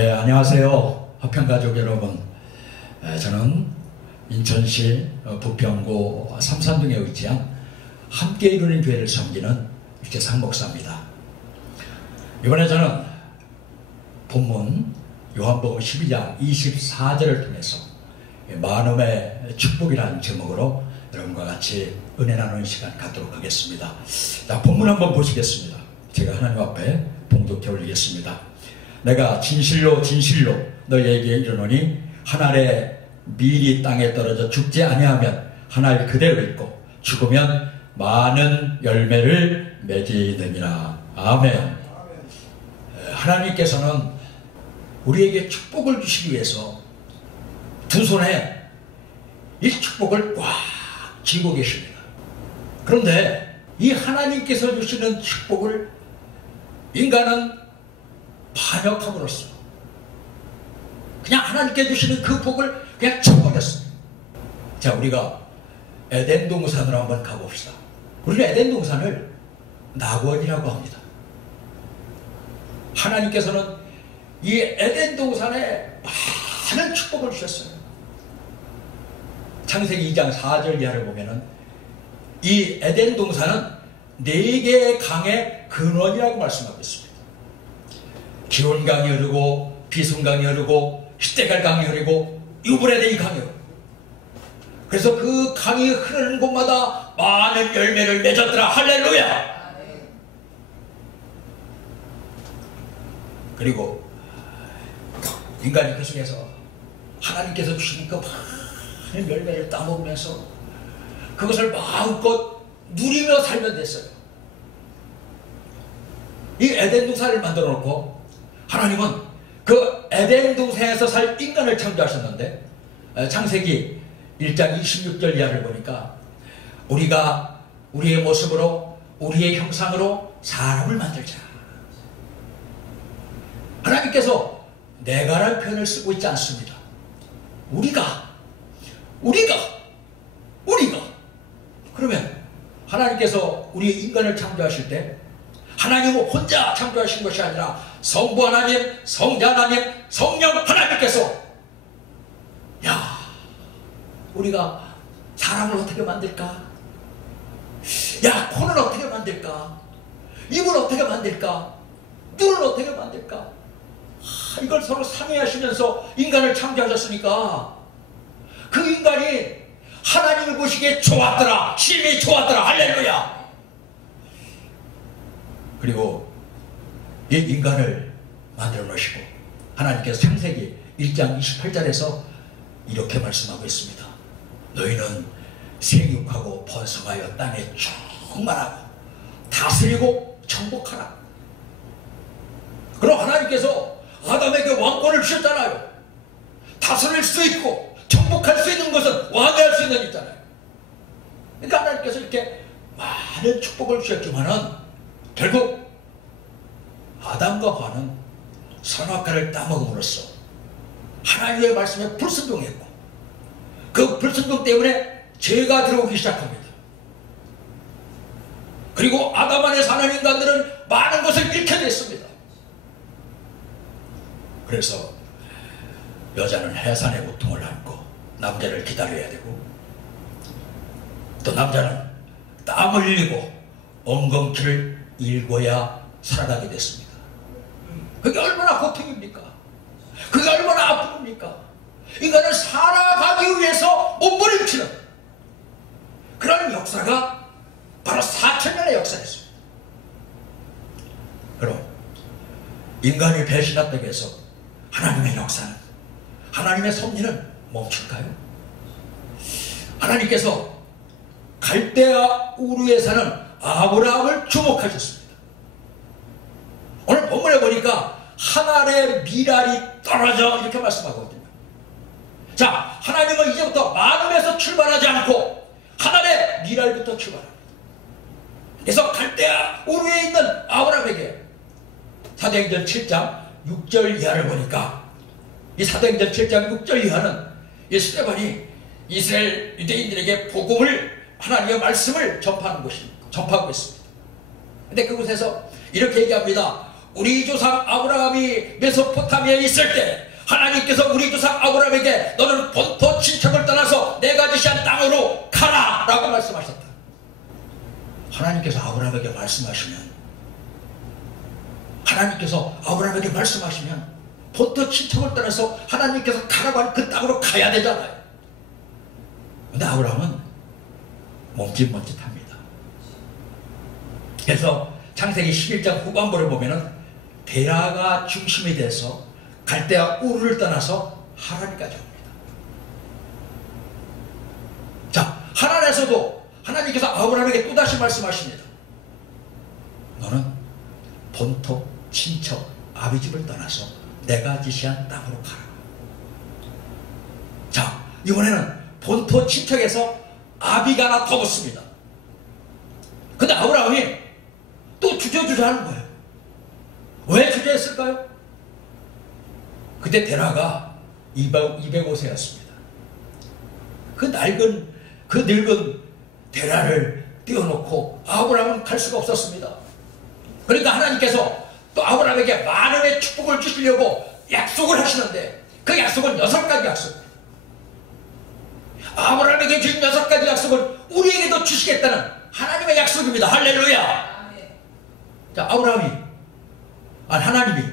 안녕하세요. 화평가족 여러분. 저는 인천시 부평구 삼산동에 위치한 함께 이루는 교회를 섬기는 유재상 목사입니다. 이번에 저는 본문 요한복음 12장 24절을 통해서 만음의 축복이라는 제목으로 여러분과 같이 은혜 나누는 시간 갖도록 하겠습니다. 자, 본문 한번 보시겠습니다. 제가 하나님 앞에 봉독해 올리겠습니다. 내가 진실로 진실로 너희에게 이르노니 한 알의 밀이 땅에 떨어져 죽지 아니하면 한 알 그대로 있고 죽으면 많은 열매를 맺으느니라. 아멘. 하나님께서는 우리에게 축복을 주시기 위해서 두 손에 이 축복을 꽉 쥐고 계십니다. 그런데 이 하나님께서 주시는 축복을 인간은 반역함으로써 그냥 하나님께 주시는 그 복을 그냥 쳐버렸습니다. 자, 우리가 에덴 동산으로 한번 가봅시다. 우리는 에덴 동산을 낙원이라고 합니다. 하나님께서는 이 에덴 동산에 많은 축복을 주셨어요. 창세기 2장 4절 이하를 보면은 이 에덴 동산은 4개의 강의 근원이라고 말씀하고 있습니다. 기온강이 흐르고 비순강이 흐르고 히데갈강이 흐르고 유브라데스 강이 흐르고, 그래서 그 강이 흐르는 곳마다 많은 열매를 맺었더라. 할렐루야. 그리고 인간이 그 속에서 하나님께서 주신 그 많은 열매를 따먹으면서 그것을 마음껏 누리며 살면 됐어요. 이 에덴 동산을 만들어 놓고 하나님은 그 에덴 동산에서 살 인간을 창조하셨는데, 창세기 1장 26절 이하를 보니까 우리가 우리의 모습으로 우리의 형상으로 사람을 만들자. 하나님께서 내가라는 표현을 쓰고 있지 않습니다. 우리가 그러면 하나님께서 우리 인간을 창조하실 때 하나님은 혼자 창조하신 것이 아니라 성부 하나님, 성자 하나님, 성령 하나님께서, 야, 우리가 사람을 어떻게 만들까? 야, 코는 어떻게 만들까? 입을 어떻게 만들까? 눈을 어떻게 만들까? 이걸 서로 상의하시면서 인간을 창조하셨으니까 그 인간이 하나님을 보시기에 좋았더라. 심히 좋았더라. 할렐루야. 그리고 이 인간을 만들어 놓으시고 하나님께서 창세기 1장 28절에서 이렇게 말씀하고 있습니다. 너희는 생육하고 번성하여 땅에 충만하고 다스리고 정복하라. 그럼 하나님께서 아담에게 왕권을 주셨잖아요. 다스릴 수 있고 정복할 수 있는 것은 왕이 할 수 있는 일 있잖아요. 그러니까 하나님께서 이렇게 많은 축복을 주셨지만은 결국 아담과 하와는 선악과를 따먹음으로써 하나님의 말씀에 불순종했고 그 불순종 때문에 죄가 들어오기 시작합니다. 그리고 아담 안에 사는 인간들은 많은 것을 잃게 됐습니다. 그래서 여자는 해산의 고통을 안고 남자를 기다려야 되고, 또 남자는 땀을 흘리고 엉겅퀴를 일궈야 살아나게 됐습니다. 그게 얼마나 고통입니까? 그게 얼마나 아픔입니까? 인간을 살아가기 위해서 몸부림치는 그런 역사가 바로 4,000년의 역사였습니다. 그럼 인간이 배신했다고 해서 하나님의 역사는, 하나님의 섭리는 멈출까요? 하나님께서 갈대아 우르에 사는 아브라함을 주목하셨습니다. 오늘 본문에 보니까 한 알의 밀알이 떨어져 이렇게 말씀하거든요. 자, 하나님은 이제부터 만음에서 출발하지 않고 한 알의 밀알부터 출발합니다. 그래서 갈대아 우르에 있는 아브라함에게 사도행전 7장 6절 이하를 보니까, 이 사도행전 7장 6절 이하는 이 스데반이 이스라엘 유대인들에게 복음을, 하나님의 말씀을 전파하고 있습니다. 근데 그곳에서 이렇게 얘기합니다. 우리 조상 아브라함이 메소포타미아에 있을 때 하나님께서 우리 조상 아브라함에게 너는 본토 친척을 떠나서 내가 지시한 땅으로 가라 라고 말씀하셨다. 하나님께서 아브라함에게 말씀하시면 본토 친척을 떠나서 하나님께서 가라고 한 그 땅으로 가야 되잖아요. 근데 아브라함은 멈칫멈칫합니다. 그래서 창세기 11장 후반부를 보면은 데라가 중심이 돼서 갈대아 우르를 떠나서 하란까지 옵니다. 자, 하란에서도 하나님께서 아브라함에게 또다시 말씀하십니다. 너는 본토 친척 아비 집을 떠나서 내가 지시한 땅으로 가라. 자, 이번에는 본토 친척에서 아비가 하나 더 붙습니다. 근데 아브라함이 또 주저주저 하는 거예요. 왜 주저했을까요? 그때 데라가 205세였습니다. 그 늙은 데라를 띄워놓고 아브라함은 갈 수가 없었습니다. 그러니까 하나님께서 또 아브라함에게 만원의 축복을 주시려고 약속을 하시는데 그 약속은 6가지 약속입니다. 아브라함에게 주신 6가지 약속을 우리에게도 주시겠다는 하나님의 약속입니다. 할렐루야. 자, 하나님이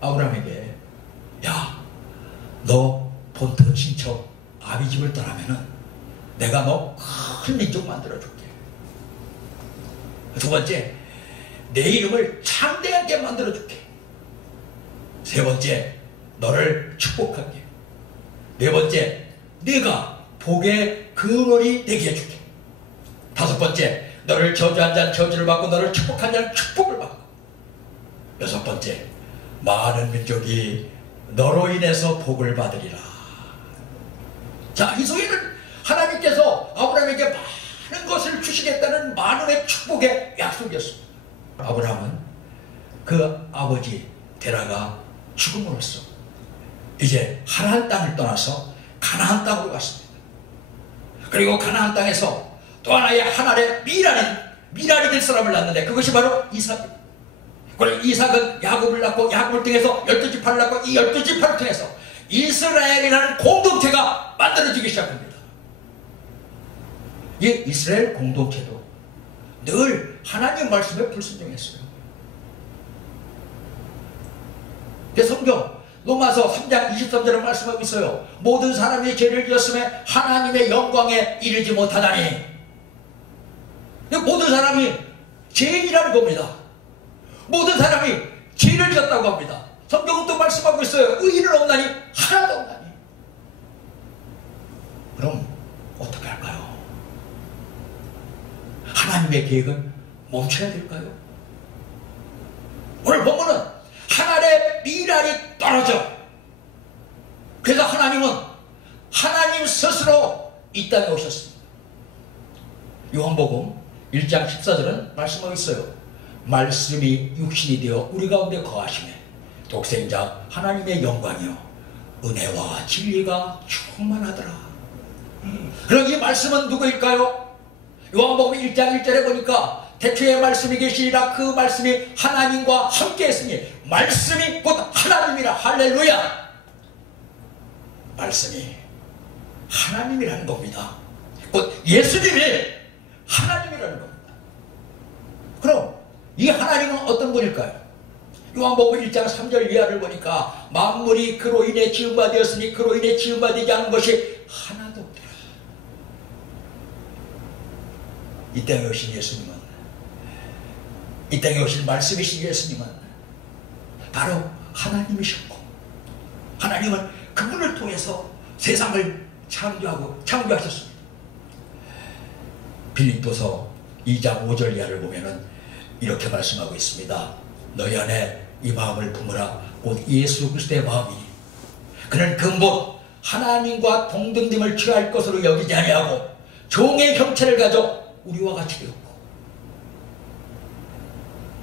아브라함에게 야, 너 본토 친척 아비 집을 떠나면은 내가 너 큰 민족 만들어줄게. 두 번째, 내 이름을 창대하게 만들어줄게. 세 번째, 너를 축복할게. 네 번째, 네가 복의 근원이 되게 해줄게. 다섯 번째, 너를 저주한 자는 저주를 받고 너를 축복한 자는 축복을 받고. 여섯 번째, 많은 민족이 너로 인해서 복을 받으리라. 자, 이 속에는 하나님께서 아브라함에게 많은 것을 주시겠다는 만원의 축복의 약속이었습니다. 아브라함은 그 아버지 데라가 죽음으로써 이제 하란 땅을 떠나서 가나안 땅으로 갔습니다. 그리고 가나안 땅에서 또 하나의 미랄이 될 사람을 낳는데 그것이 바로 이삭입니다. 그리고 이삭은 야곱을 낳고 야곱을 통해서 12지파를 낳고 이 12지파를 통해서 이스라엘이라는 공동체가 만들어지기 시작합니다. 이 이스라엘 공동체도 늘 하나님 말씀에 불순종했어요. 성경 로마서 3장 23절에 말씀하고 있어요. 모든 사람이 죄를 지었음에 하나님의 영광에 이르지 못하다니. 모든 사람이 죄인이라는 겁니다. 모든 사람이 죄를 지었다고 합니다. 성경은 또 말씀하고 있어요. 의인은 없나니 하나도 없나니. 그럼 어떻게 할까요? 하나님의 계획은 멈춰야 될까요? 오늘 본문은 하나님의 미랄이 떨어져. 그래서 하나님은 하나님 스스로 이 땅에 오셨습니다. 요한복음 1장 14절은 말씀하고 있어요. 말씀이 육신이 되어 우리 가운데 거하시매 독생자 하나님의 영광이요 은혜와 진리가 충만하더라. 그럼 이 말씀은 누구일까요? 요한복음 1장 1절에 보니까 태초에 말씀이 계시니라 그 말씀이 하나님과 함께 했으니 말씀이 곧 하나님이라. 할렐루야. 말씀이 하나님이라는 겁니다. 곧 예수님이 하나님이라는 겁니다. 그럼 이 하나님은 어떤 분일까요? 요한복음 1장 3절 이하를 보니까 만물이 그로 인해 지음바 되었으니 그로 인해 지음바 되지 않은 것이 하나도 없더라. 이 땅에 오신 예수님은, 이 땅에 오신 말씀이신 예수님은 바로 하나님이셨고, 하나님은 그분을 통해서 세상을 창조하셨습니다. 빌립보서 2장 5절 이하를 보면은 이렇게 말씀하고 있습니다. 너희 안에 이 마음을 품으라. 곧 예수 그리스도의 마음이니 그는 근본 하나님과 동등됨을 취할 것으로 여기지 아니하고 종의 형체를 가져 우리와 같이 되었고.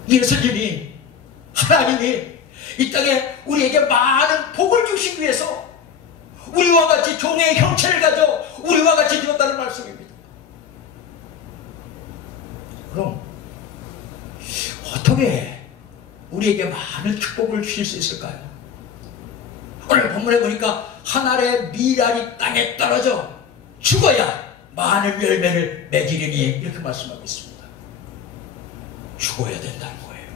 예수님이, 하나님이 이 땅에 우리에게 많은 복을 주시기 위해서 우리와 같이 종의 형체를 가져 우리와 같이 되었다는 말씀입니다. 그럼 어떻게 우리에게 많은 축복을 주실 수 있을까요? 오늘 본문에 보니까 한 알의 밀알이 땅에 떨어져 죽어야 많은 열매를 맺으리니 이렇게 말씀하고 있습니다. 죽어야 된다는 거예요.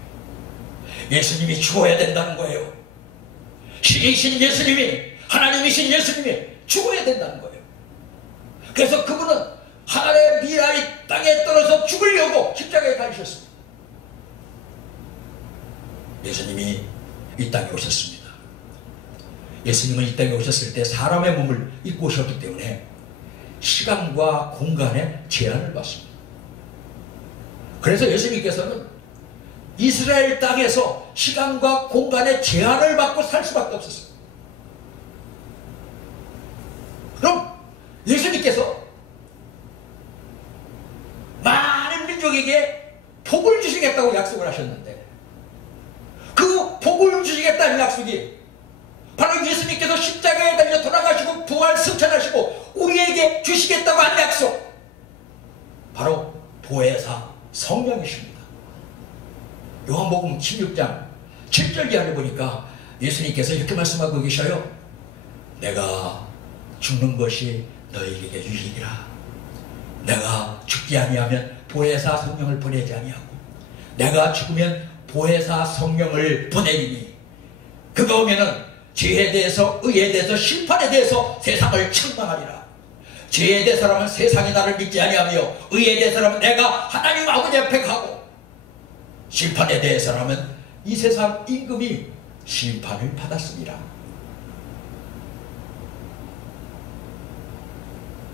예수님이 죽어야 된다는 거예요. 신이신 예수님이, 하나님이신 예수님이 죽어야 된다는 거예요. 그래서 그분은 한 알의 밀알이 땅에 떨어져 죽으려고 십자가에 달리셨습니다. 예수님이 이 땅에 오셨습니다. 예수님은 이 땅에 오셨을 때 사람의 몸을 입고 오셨기 때문에 시간과 공간에 제한을 받습니다. 그래서 예수님께서는 이스라엘 땅에서 시간과 공간에 제한을 받고 살 수밖에 없었어요. 그럼 예수님께서 많은 민족에게 복을 주시겠다고 약속을 하셨는데, 그 복을 주시겠다는 약속이 바로 예수님께서 십자가에 달려 돌아가시고 부활 승천하시고 우리에게 주시겠다고 한 약속, 바로 보혜사 성령이십니다. 요한복음 16장 7절 이하를 보니까 예수님께서 이렇게 말씀하고 계셔요. 내가 죽는 것이 너희에게 유익이라. 내가 죽지 아니하면 보혜사 성령을 보내지 아니하고, 내가 죽으면 보혜사 성령을 보내리니 그가 오면은 죄에 대해서, 의에 대해서, 심판에 대해서 세상을 책망하리라. 죄에 대해서라면 세상이 나를 믿지 아니하며, 의에 대해서라면 내가 하나님 아버지 앞에 가고, 심판에 대해서라면 이 세상 임금이 심판을 받았습니다.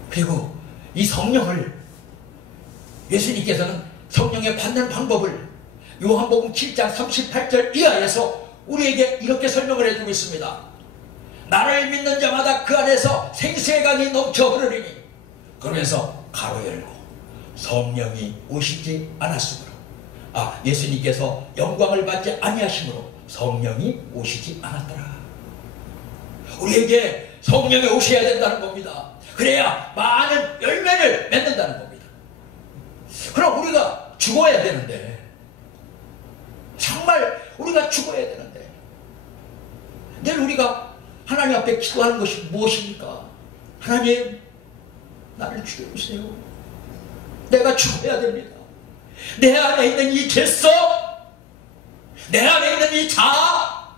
그리고 이 성령을, 예수님께서는 성령의 받는 방법을 요한복음 7장 38절 이하에서 우리에게 이렇게 설명을 해주고 있습니다. 나를 믿는 자마다 그 안에서 생수의 강이 넘쳐 흐르리니, 그러면서 가로 열고 성령이 오시지 않았으므로, 예수님께서 영광을 받지 아니하심으로 성령이 오시지 않았더라. 우리에게 성령이 오셔야 된다는 겁니다. 그래야 많은 열매를 맺는다는 겁니다. 그럼 우리가 죽어야 되는데, 정말 우리가 죽어야 되는데, 늘 우리가 하나님 앞에 기도하는 것이 무엇입니까? 하나님, 나를 죽여주세요. 내가 죽어야 됩니다. 내 안에 있는 이 죄성, 내 안에 있는 이 자아,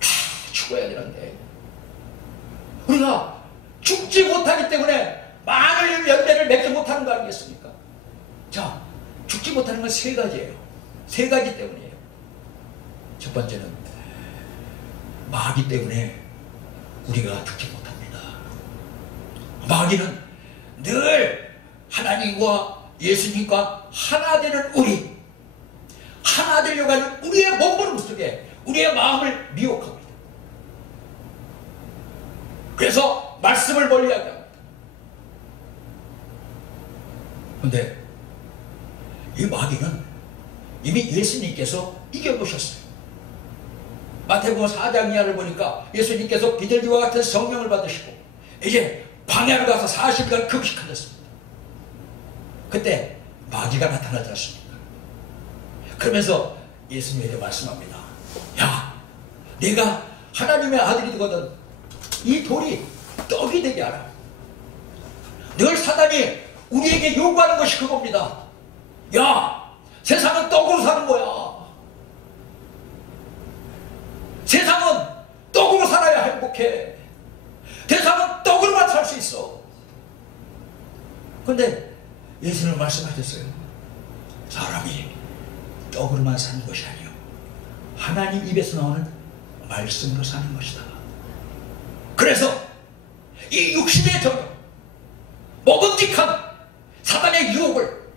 다 죽어야 되는데, 우리가 죽지 못하기 때문에 많은 열매를 맺지 못하는 거 아니겠습니까? 자, 죽지 못하는 건 세 가지예요. 세 가지 때문이에요. 첫 번째는 마귀 때문에 우리가 죽지 못합니다. 마귀는 늘 하나님과 예수님과 하나 되는 우리, 하나 되려고 하는 우리의 몸부림 속에 우리의 마음을 미혹합니다. 그래서 말씀을 멀리하게 합니다. 그런데 이 마귀는 이미 예수님께서 이겨보셨어요. 마태복음 4장 이하를 보니까 예수님께서 비둘기와 같은 성령을 받으시고 이제 광야를 가서 40일간 금식하셨습니다. 그때 마귀가 나타나지 않습니까? 그러면서 예수님에게 말씀합니다. 야, 네가 하나님의 아들이 되거든 이 돌이 떡이 되게 하라. 늘 사단이 우리에게 요구하는 것이 그겁니다. 야, 세상은 떡으로 사는 거야. 세상은 떡으로 살아야 행복해. 세상은 떡으로만 살 수 있어. 그런데 예수님은 말씀하셨어요. 사람이 떡으로만 사는 것이 아니요 하나님 입에서 나오는 말씀으로 사는 것이다. 그래서 이 육신의 정욕, 먹음직한 사단의 유혹을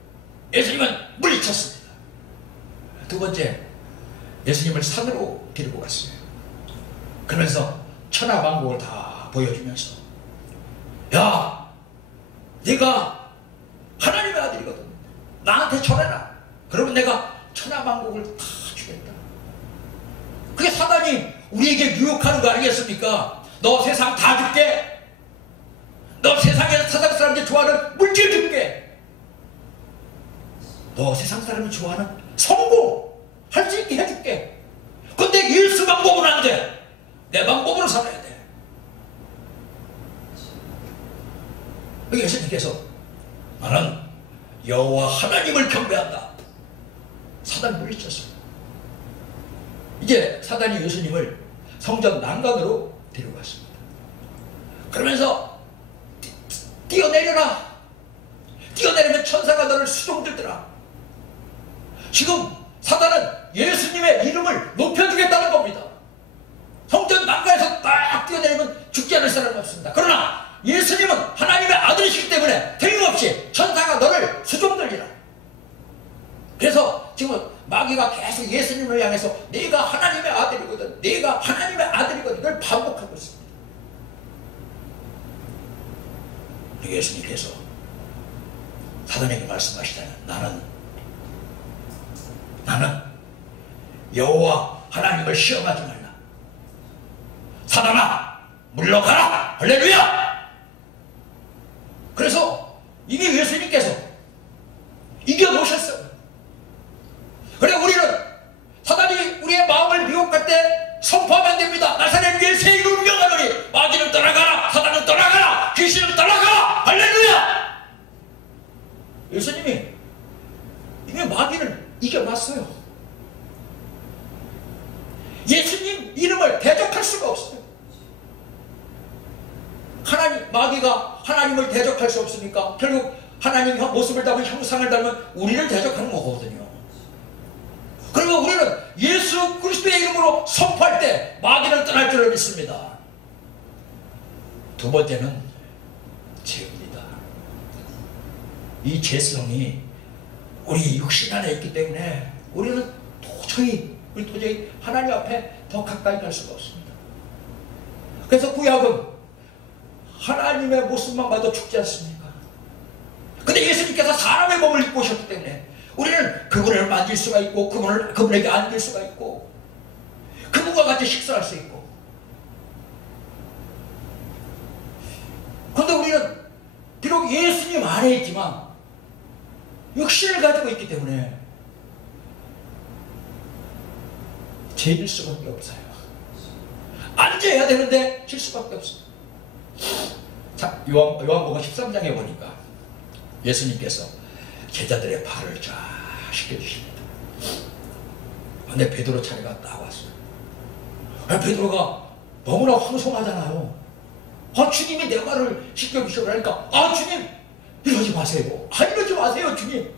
예수님은 물리쳤습니다. 두 번째, 예수님을 산으로 데리고 갔어요. 그러면서 천하만국을 다 보여주면서 야, 네가 하나님의 아들이거든. 나한테 절해라. 그러면 내가 천하만국을 다 주겠다. 그게 사단이 우리에게 유혹하는 거 아니겠습니까? 너 세상 다 줄게. 너 세상에서 세상 사람들이 좋아하는 물질 줄게. 너 세상 사람이 좋아하는 성공, 할 수 있게 해줄게. 근데 예수 방법은 안 돼. 내 방법으로 살아야 돼. 예수님께서 나는 여호와 하나님을 경배한다. 사단이 물리쳤습니다. 이제 사단이 예수님을 성전 난간으로 데려갔습니다. 그러면서 뛰어내려라. 뛰어내리면 천사가 너를 수종들더라. 지금 사단은 예수님의 이름을 높여주겠다는 겁니다. 성전 난간에서 딱 뛰어내리면 죽지 않을 사람은 없습니다. 그러나 예수님은 하나님의 아들이시기 때문에 틀림없이 천사가 너를 수종들리라. 그래서 지금 마귀가 계속 예수님을 향해서 네가 하나님의 아들이거든, 네가 하나님의 아들이거든, 이걸 반복하고 있습니다. 예수님께서 사단에게 말씀하시잖아요. 나는 여호와 하나님을 시험하지 말라. 사단아, 물러가라. 할렐루야. 그래서 이미 예수님께서 이겨놓으셨어요. 그래, 우리는 사단이 우리의 마음을 미혹할 때 선포하면 됩니다. 나사렛 예수의 이름으로 명하노니 마귀는 떠나가라, 사단은 떠나가라, 귀신은 떠나가라. 할렐루야. 예수님이 이미 마귀를 이겨놨어요. 예수님 이름을 대적할 수가 없어요. 마귀가 하나님을 대적할 수 없으니까 결국 하나님 모습을 닮은 형상을 닮은 우리를 대적하는 거거든요. 그리고 우리는 예수 그리스도의 이름으로 선포할 때 마귀는 떠날 줄을 믿습니다. 두 번째는 죄입니다. 이 죄성이 우리 육신 안에 있기 때문에 우리는 도저히 하나님 앞에 더 가까이 갈 수가 없습니다. 그래서 구약은 하나님의 모습만 봐도 죽지 않습니까? 근데 예수님께서 사람의 몸을 입고 오셨기 때문에 우리는 그분을 만질 수가 있고 그분에게 안길 수가 있고 그분과 같이 식사할 수 있고. 그런데 우리는 비록 예수님 안에 있지만 육신을 가지고 있기 때문에 죄일 수밖에 없어요. 앉아야 되는데 질 수밖에 없어요. 자, 요한복음 13장에 보니까 예수님께서 제자들의 발을 쫙 씻겨주십니다. 근데 베드로 차례가 딱 왔어요. 베드로가 너무나 황송하잖아요. 주님이 내 발을 씻겨주시라니까, 주님 이러지 마세요. 이러지 마세요 주님.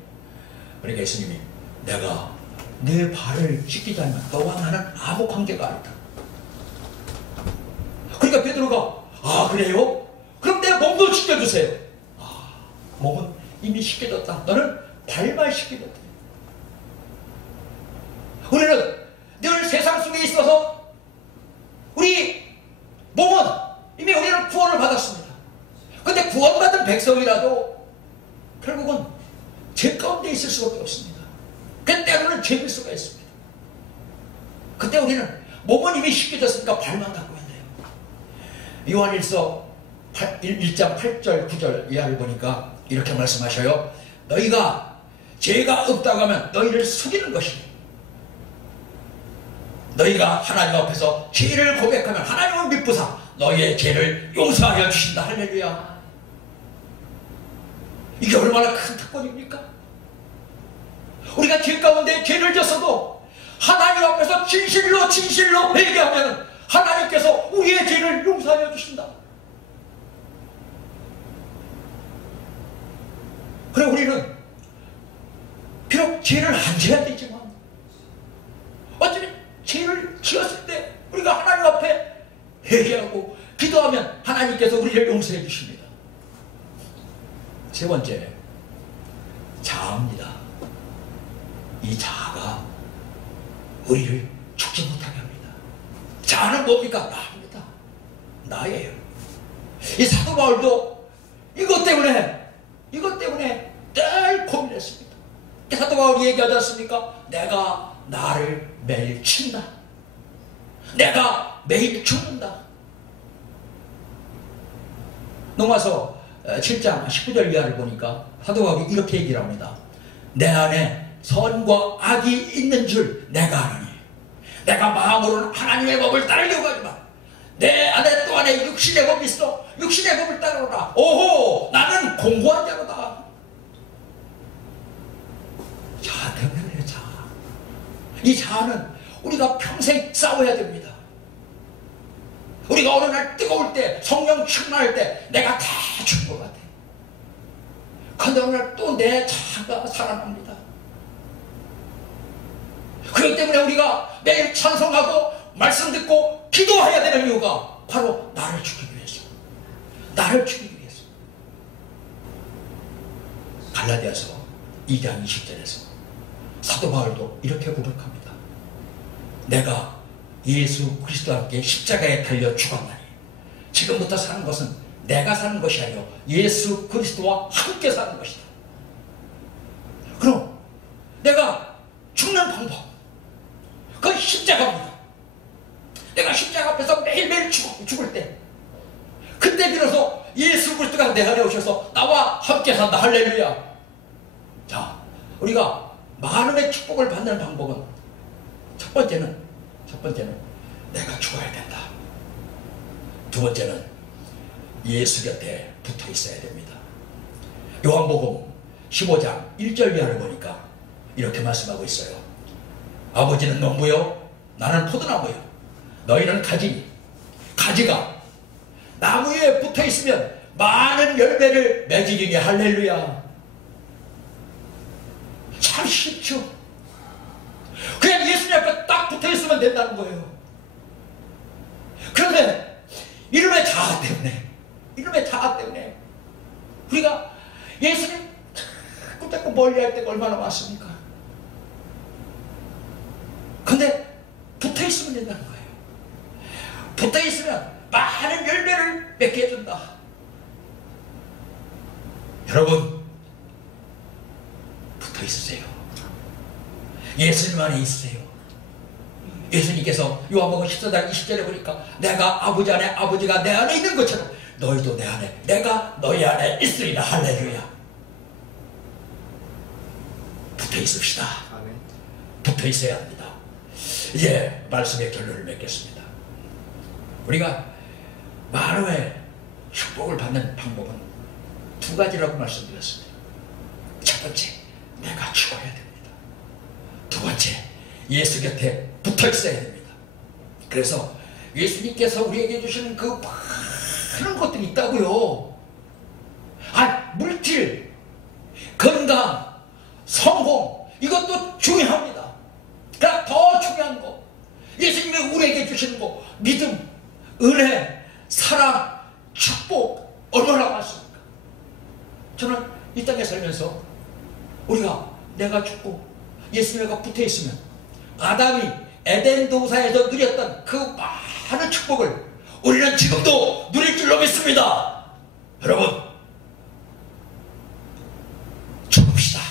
그러니까 예수님이 내가 내 발을 씻기자면 너와 나는 아무 관계가 아니다. 그러니까 베드로가 그래요? 그럼 내 몸도 씻겨주세요. 몸은 이미 씻겨졌다. 너는 발만 씻겨졌다. 우리는 늘 세상 속에 있어서 우리 몸은 이미 우리는 구원을 받았습니다. 근데 구원받은 백성이라도 결국은 죄 가운데 있을 수밖에 없습니다. 때로는 죄일 수가 있습니다. 그때 우리는 몸은 이미 씻겨졌으니까 발만 갖고 있는 돼요. 요한일서 1장 8절 9절 이하를 보니까 이렇게 말씀하셔요. 너희가 죄가 없다고 하면 너희를 속이는 것이니 너희가 하나님 앞에서 죄를 고백하면 하나님은 미쁘사 너희의 죄를 용서하여 주신다. 할렐루야. 이게 얼마나 큰 특권입니까? 우리가 죄 가운데 죄를 졌어도 하나님 앞에서 진실로 회개하면 하나님께서 우리의 죄를 용서하여 주신다. 그래, 우리는 비록 죄를 안 지어야 되지만 어쩌면 죄를 지었을 때 우리가 하나님 앞에 회개하고 기도하면 하나님께서 우리를 용서해 주십니다. 세 번째, 자아입니다. 이 자아가 우리를 죽지 못하게 합니다. 자아는 뭡니까? 나입니다. 나예요. 이 사도 바울도 이것 때문에 늘 고민했습니다. 사도 바울이 얘기하지 않습니까? 내가 나를 매일 친다. 내가 매일 죽는다. 넘어가서 7장 19절 이하를 보니까 사도 바울이 이렇게 얘기를 합니다. 내 안에 선과 악이 있는 줄 내가 아노니 내가 마음으로는 하나님의 법을 따르려고 하지만 내 안에 또 안에 육신의 법이 있어. 육신의 법을 따르라. 오호, 나는 공고한 자로다. 자아 때문에 자아. 이 자아는 우리가 평생 싸워야 됩니다. 우리가 어느 날 뜨거울 때, 성령 충만할 때 내가 다 준 것 같아. 근데 어느 날 또 내 자아가 살아납니다. 그렇기 때문에 우리가 매일 찬송하고 말씀 듣고 기도해야 되는 이유가 바로 나를 죽이기 위해서. 나를 죽이기 위해서. 갈라디아서 2장 20절에서 사도 바울도 이렇게 고백합니다. 내가 예수 그리스도와 함께 십자가에 달려 죽었나니 지금부터 사는 것은 내가 사는 것이 아니요 예수 그리스도와 함께 사는 것이다. 그럼 내가 죽는 방법, 그건 십자가입니다. 내가 십자가 앞에서 매일매일 죽을 때, 그때 비로소 예수 그리스도가 내 안에 오셔서 나와 함께 산다. 할렐루야. 자, 우리가 만원의 축복을 받는 방법은 첫 번째는 내가 죽어야 된다. 두 번째는 예수 곁에 붙어 있어야 됩니다. 요한복음 15장 1절 이하를 보니까 이렇게 말씀하고 있어요. 아버지는 농부요, 나는 포도나무요. 너희는 가지니 가지가 나무 위에 붙어 있으면 많은 열매를 맺으리니. 할렐루야. 참 쉽죠. 그냥 예수님 앞에 딱 붙어 있으면 된다는 거예요. 그런데 이름의 자아 때문에 우리가 예수님 자꾸 멀리 할 때가 얼마나 많습니까? 근데 붙어 있으면 된다는 거예요. 붙어 있으면 많은 열매를 맺게 해준다. 여러분, 붙어 있으세요. 예수님 안에 있으세요. 예수님께서 요한복음 14장 20절에 보니까 내가 아버지 안에, 아버지가 내 안에 있는 것처럼 너희도 내 안에, 내가 너희 안에 있으리라. 할렐루야. 붙어 있읍시다. 붙어 있어야 합니다. 이제 말씀의 결론을 맺겠습니다. 우리가 만호의 축복을 받는 방법은 두 가지라고 말씀드렸습니다. 첫 번째, 내가 죽어야 됩니다. 두 번째, 예수 곁에 붙어 있어야 됩니다. 그래서 예수님께서 우리에게 주시는 그 많은 것들이 있다고요. 물질, 건강, 성공, 이것도 중요합니다. 그러나 더 중요한 거, 예수님이 우리에게 주시는 거, 믿음, 은혜, 사랑, 축복, 얼마나 많습니까? 저는 이 땅에 살면서 우리가 내가 죽고 예수님과 붙어 있으면 아담이 에덴 동산에서 누렸던 그 많은 축복을 우리는 지금도 누릴 줄로 믿습니다. 여러분, 죽읍시다.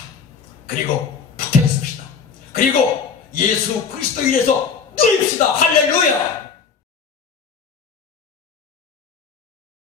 그리고 붙어 있읍시다. 그리고 예수 그리스도 인해서 누립시다. 할렐루야.